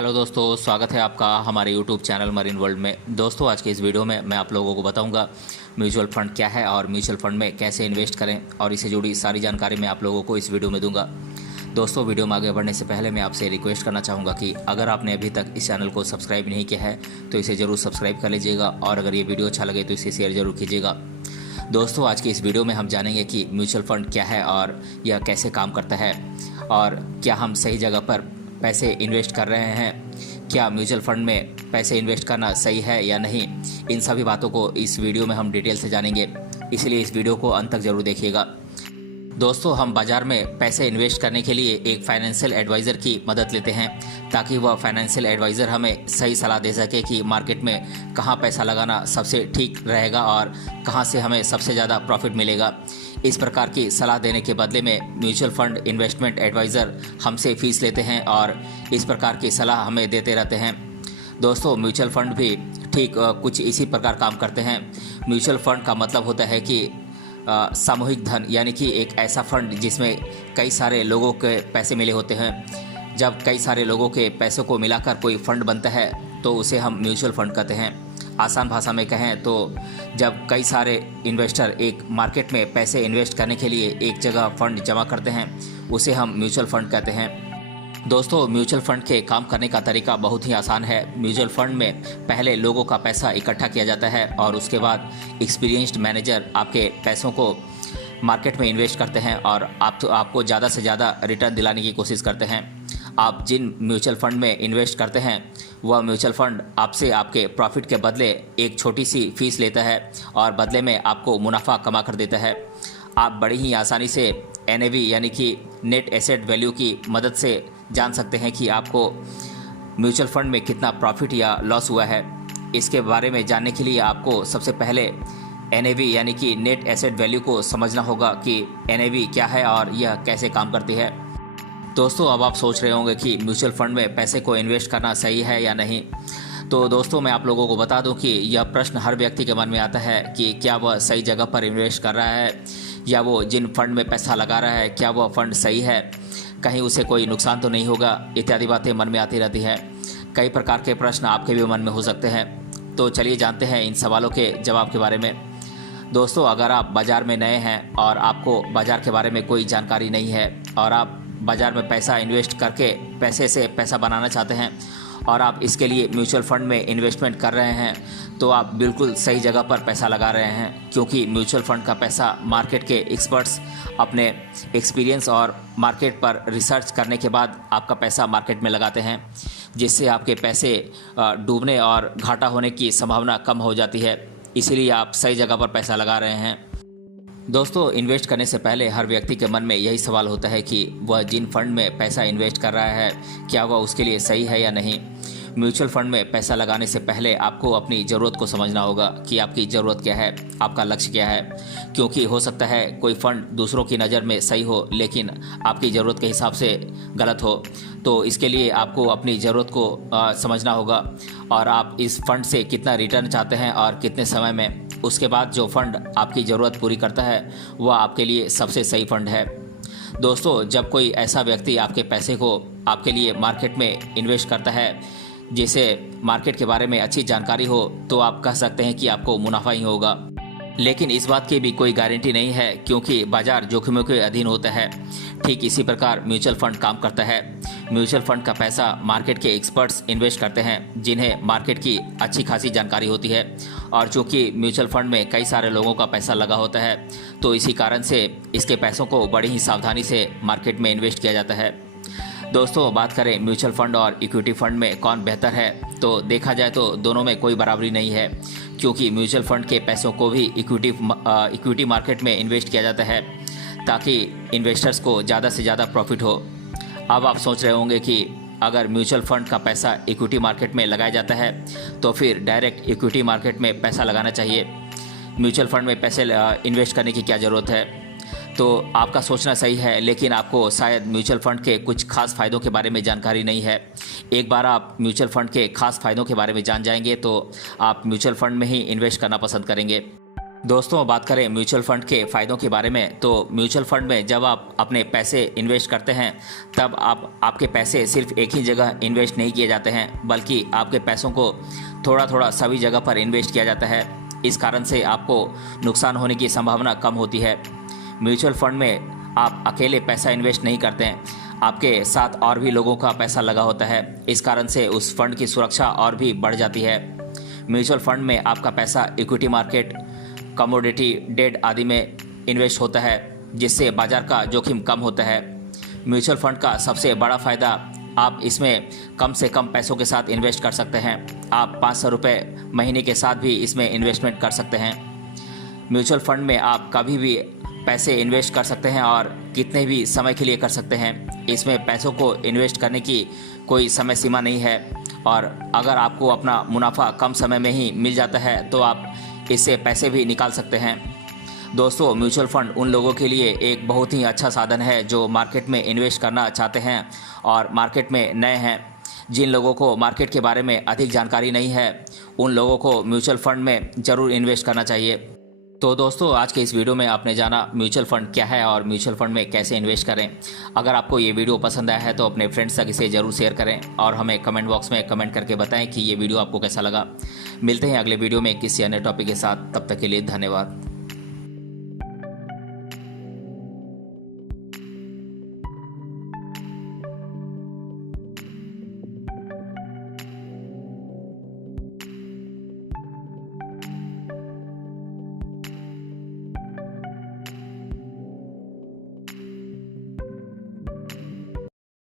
Hello दोस्तों, स्वागत है आपका हमारे यूट्यूब चैनल मरीन वर्ल्ड में। दोस्तों, आज के इस वीडियो में मैं आप लोगों को बताऊंगा म्यूचुअल फंड क्या है और म्यूचुअल फंड में कैसे इन्वेस्ट करें, और इससे जुड़ी सारी जानकारी मैं आप लोगों को इस वीडियो में दूंगा। दोस्तों, वीडियो में आगे बढ़ने से पहले मैं आपसे रिक्वेस्ट करना चाहूँगा कि अगर आपने अभी तक इस चैनल को सब्सक्राइब नहीं किया है तो इसे ज़रूर सब्सक्राइब कर लीजिएगा, और अगर ये वीडियो अच्छा लगे तो इसे शेयर ज़रूर कीजिएगा। दोस्तों, आज की इस वीडियो में हम जानेंगे कि म्यूचुअल फंड क्या है और यह कैसे काम करता है, और क्या हम सही जगह पर पैसे इन्वेस्ट कर रहे हैं, क्या म्यूचुअल फंड में पैसे इन्वेस्ट करना सही है या नहीं। इन सभी बातों को इस वीडियो में हम डिटेल से जानेंगे, इसलिए इस वीडियो को अंत तक ज़रूर देखिएगा। दोस्तों, हम बाज़ार में पैसे इन्वेस्ट करने के लिए एक फाइनेंशियल एडवाइज़र की मदद लेते हैं, ताकि वह फाइनेंशियल एडवाइज़र हमें सही सलाह दे सके कि मार्केट में कहाँ पैसा लगाना सबसे ठीक रहेगा और कहाँ से हमें सबसे ज़्यादा प्रॉफिट मिलेगा। इस प्रकार की सलाह देने के बदले में म्यूचुअल फंड इन्वेस्टमेंट एडवाइज़र हमसे फ़ीस लेते हैं और इस प्रकार की सलाह हमें देते रहते हैं। दोस्तों, म्यूचुअल फंड भी ठीक कुछ इसी प्रकार काम करते हैं। म्यूचुअल फंड का मतलब होता है कि सामूहिक धन, यानी कि एक ऐसा फंड जिसमें कई सारे लोगों के पैसे मिले होते हैं। जब कई सारे लोगों के पैसों को मिलाकर कोई फंड बनता है तो उसे हम म्यूचुअल फंड कहते हैं। आसान भाषा में कहें तो जब कई सारे इन्वेस्टर एक मार्केट में पैसे इन्वेस्ट करने के लिए एक जगह फंड जमा करते हैं, उसे हम म्यूचुअल फंड कहते हैं। दोस्तों, म्यूचुअल फंड के काम करने का तरीका बहुत ही आसान है। म्यूचुअल फंड में पहले लोगों का पैसा इकट्ठा किया जाता है और उसके बाद एक्सपीरियंस्ड मैनेजर आपके पैसों को मार्केट में इन्वेस्ट करते हैं और आपको ज़्यादा से ज़्यादा रिटर्न दिलाने की कोशिश करते हैं। आप जिन म्यूचुअल फंड में इन्वेस्ट करते हैं वह म्यूचुअल फंड आपसे आपके प्रॉफिट के बदले एक छोटी सी फीस लेता है और बदले में आपको मुनाफा कमा कर देता है। आप बड़ी ही आसानी से NAV यानी कि नेट एसेट वैल्यू की मदद से जान सकते हैं कि आपको म्यूचुअल फंड में कितना प्रॉफिट या लॉस हुआ है। इसके बारे में जानने के लिए आपको सबसे पहले NAV यानी कि नेट एसेट वैल्यू को समझना होगा कि NAV क्या है और यह कैसे काम करती है। दोस्तों, अब आप सोच रहे होंगे कि म्यूचुअल फंड में पैसे को इन्वेस्ट करना सही है या नहीं। तो दोस्तों, मैं आप लोगों को बता दूं कि यह प्रश्न हर व्यक्ति के मन में आता है कि क्या वह सही जगह पर इन्वेस्ट कर रहा है, या वो जिन फंड में पैसा लगा रहा है क्या वह फंड सही है, कहीं उसे कोई नुकसान तो नहीं होगा, इत्यादि बातें मन में आती रहती हैं। कई प्रकार के प्रश्न आपके भी मन में हो सकते हैं। तो चलिए जानते हैं इन सवालों के जवाब के बारे में। दोस्तों, अगर आप बाज़ार में नए हैं और आपको बाज़ार के बारे में कोई जानकारी नहीं है और आप बाज़ार में पैसा इन्वेस्ट करके पैसे से पैसा बनाना चाहते हैं और आप इसके लिए म्यूचुअल फंड में इन्वेस्टमेंट कर रहे हैं, तो आप बिल्कुल सही जगह पर पैसा लगा रहे हैं, क्योंकि म्यूचुअल फंड का पैसा मार्केट के एक्सपर्ट्स अपने एक्सपीरियंस और मार्केट पर रिसर्च करने के बाद आपका पैसा मार्केट में लगाते हैं, जिससे आपके पैसे डूबने और घाटा होने की संभावना कम हो जाती है। इसीलिए आप सही जगह पर पैसा लगा रहे हैं। दोस्तों, इन्वेस्ट करने से पहले हर व्यक्ति के मन में यही सवाल होता है कि वह जिन फंड में पैसा इन्वेस्ट कर रहा है क्या वह उसके लिए सही है या नहीं। म्यूचुअल फंड में पैसा लगाने से पहले आपको अपनी ज़रूरत को समझना होगा कि आपकी ज़रूरत क्या है, आपका लक्ष्य क्या है, क्योंकि हो सकता है कोई फंड दूसरों की नज़र में सही हो लेकिन आपकी ज़रूरत के हिसाब से गलत हो। तो इसके लिए आपको अपनी ज़रूरत को समझना होगा और आप इस फंड से कितना रिटर्न चाहते हैं और कितने समय में। उसके बाद जो फंड आपकी ज़रूरत पूरी करता है वह आपके लिए सबसे सही फंड है। दोस्तों, जब कोई ऐसा व्यक्ति आपके पैसे को आपके लिए मार्केट में इन्वेस्ट करता है जिसे मार्केट के बारे में अच्छी जानकारी हो, तो आप कह सकते हैं कि आपको मुनाफा ही होगा। लेकिन इस बात की भी कोई गारंटी नहीं है, क्योंकि बाजार जोखिमों के अधीन होता है। ठीक इसी प्रकार म्यूचुअल फंड काम करता है। म्यूचुअल फंड का पैसा मार्केट के एक्सपर्ट्स इन्वेस्ट करते हैं जिन्हें मार्केट की अच्छी खासी जानकारी होती है, और चूँकि म्यूचुअल फंड में कई सारे लोगों का पैसा लगा होता है तो इसी कारण से इसके पैसों को बड़ी ही सावधानी से मार्केट में इन्वेस्ट किया जाता है। दोस्तों, बात करें म्यूचुअल फंड और इक्विटी फंड में कौन बेहतर है, तो देखा जाए तो दोनों में कोई बराबरी नहीं है, क्योंकि म्यूचुअल फंड के पैसों को भी इक्विटी मार्केट में इन्वेस्ट किया जाता है ताकि इन्वेस्टर्स को ज़्यादा से ज़्यादा प्रॉफिट हो। अब आप सोच रहे होंगे कि अगर म्यूचुअल फंड का पैसा इक्विटी मार्केट में लगाया जाता है तो फिर डायरेक्ट इक्विटी मार्केट में पैसा लगाना चाहिए, म्यूचुअल फंड में पैसे इन्वेस्ट करने की क्या ज़रूरत है। तो आपका सोचना सही है, लेकिन आपको शायद म्यूचुअल फंड के कुछ खास फ़ायदों के बारे में जानकारी नहीं है। एक बार आप म्यूचुअल फंड के खास फ़ायदों के बारे में जान जाएंगे तो आप म्यूचुअल फंड में ही इन्वेस्ट करना पसंद करेंगे। दोस्तों, बात करें म्यूचुअल फंड के फ़ायदों के बारे में, तो म्यूचुअल फंड में जब आप अपने पैसे इन्वेस्ट करते हैं तब आपके पैसे सिर्फ एक ही जगह इन्वेस्ट नहीं किए जाते हैं, बल्कि आपके पैसों को थोड़ा थोड़ा सभी जगह पर इन्वेस्ट किया जाता है। इस कारण से आपको नुकसान होने की संभावना कम होती है। म्यूचुअल फंड में आप अकेले पैसा इन्वेस्ट नहीं करते हैं, आपके साथ और भी लोगों का पैसा लगा होता है। इस कारण से उस फंड की सुरक्षा और भी बढ़ जाती है। म्यूचुअल फंड में आपका पैसा इक्विटी मार्केट, कमोडिटी, डेट आदि में इन्वेस्ट होता है, जिससे बाजार का जोखिम कम होता है। म्यूचुअल फंड का सबसे बड़ा फ़ायदा, आप इसमें कम से कम पैसों के साथ इन्वेस्ट कर सकते हैं। आप 500 रुपये महीने के साथ भी इसमें इन्वेस्टमेंट कर सकते हैं। म्यूचुअल फंड में आप कभी भी पैसे इन्वेस्ट कर सकते हैं और कितने भी समय के लिए कर सकते हैं। इसमें पैसों को इन्वेस्ट करने की कोई समय सीमा नहीं है, और अगर आपको अपना मुनाफा कम समय में ही मिल जाता है तो आप इससे पैसे भी निकाल सकते हैं। दोस्तों, म्यूचुअल फंड उन लोगों के लिए एक बहुत ही अच्छा साधन है जो मार्केट में इन्वेस्ट करना चाहते हैं और मार्केट में नए हैं। जिन लोगों को मार्केट के बारे में अधिक जानकारी नहीं है, उन लोगों को म्यूचुअल फंड में ज़रूर इन्वेस्ट करना चाहिए। तो दोस्तों, आज के इस वीडियो में आपने जाना म्यूचुअल फंड क्या है और म्यूचुअल फंड में कैसे इन्वेस्ट करें। अगर आपको ये वीडियो पसंद आया है तो अपने फ्रेंड्स तक इसे ज़रूर शेयर करें और हमें कमेंट बॉक्स में कमेंट करके बताएं कि ये वीडियो आपको कैसा लगा। मिलते हैं अगले वीडियो में किसी अन्य टॉपिक के साथ। तब तक के लिए धन्यवाद।